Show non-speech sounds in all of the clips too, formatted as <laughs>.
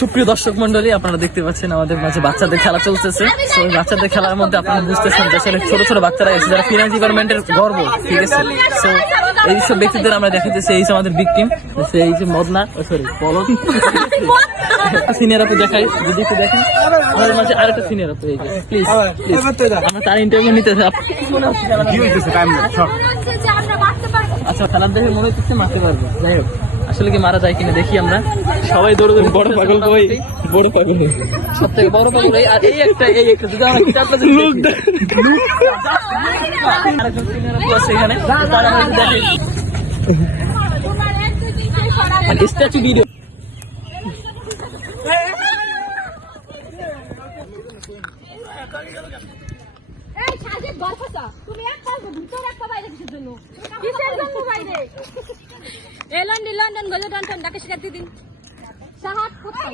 সুপ্রিয় দর্শক মন্ডলী আপনারা দেখতে পাচ্ছেন আমাদের মাঝে বাচ্চাদের খেলা চলতেছে। তো ওই বাচ্চাদের খেলার মধ্যে আপনারা বুঝতেছেন যে আসলে ছোট ছোট বাচ্চারা আছে যারা ফিনান্স ডিপার্টমেন্টের গর্ব ঠিক আছে? তো এই সব ব্যক্তিদের আমরা দেখাতেছি এই যে আমাদের ভিকটিম সেই যে মদনা সরি পলক। সিনিয়র আপু দেখাই যদি একটু দেখেন আমাদের মাঝে আরেকটা সিনিয়র আপু এই যে প্লিজ প্লিজ আমরা তার ইন্টারভিউ নিতে আচ্ছা খেলার দেখে মনে হচ্ছে মারতে পারবে যাই হোক। আসলে কি মারা যায় কিনা দেখি আমরা। সবাই দৌড়ে দৌড়ে বড় পাগল কই? বড় পাগল। সব থেকে বড় পাগল এই আর এই একটা এই একটা যদি আমরা চারটা লোক আরেকজন senior আপু আছে এখানে। তারা আমাদের দেখে। স্ট্যাচু ভিডিও এই সাজে গর্ভতা তুমি এক পাশ ভিতর একটা বাইরে কিসের জন্য? কিসের জন্য বাইরে? এ লন্ডন লন্ডন গলে ডাকে শিখাতে দিন। সাহাত কোথায়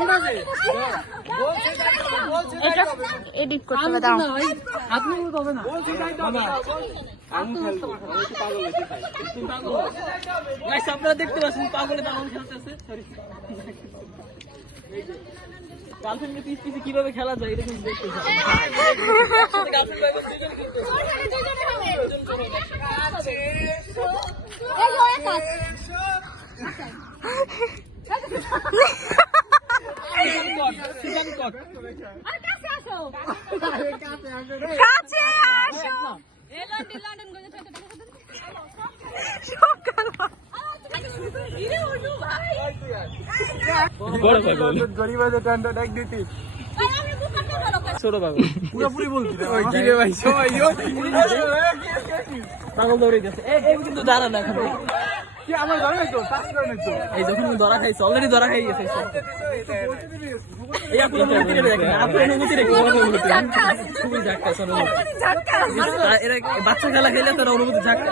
আমরা এডিট করতে হবে দাও আপনি না আপনারা দেখতে পাচ্ছেন পাগলে পাগল খেলতেছে। সরি গার্লফ্রেন্ডের পিস পিছে কীভাবে খেলা যায় এটা কিন্তু দেখতে গার্লফ্রেন্ড <laughs> কাছে আসো। ছোট পাগল পুরোপুরি বলছি ওই কি রে ভাই। সবাই। পাগল দৌড়ে গেছে কিন্তু দাঁড়া না এখন। কি আমার ধরে তো এই যখন ধরা খাইছে অলরেডি ধরা খাই গেছে। এই আপনার অনুমতি রেখে দেখেন আপনার অনুমতি রেখে খুবই ঝাক্কা অনুমতি এরা বাচ্চা খেলা খেলে তারা অনুভূতি ঝাক্কা।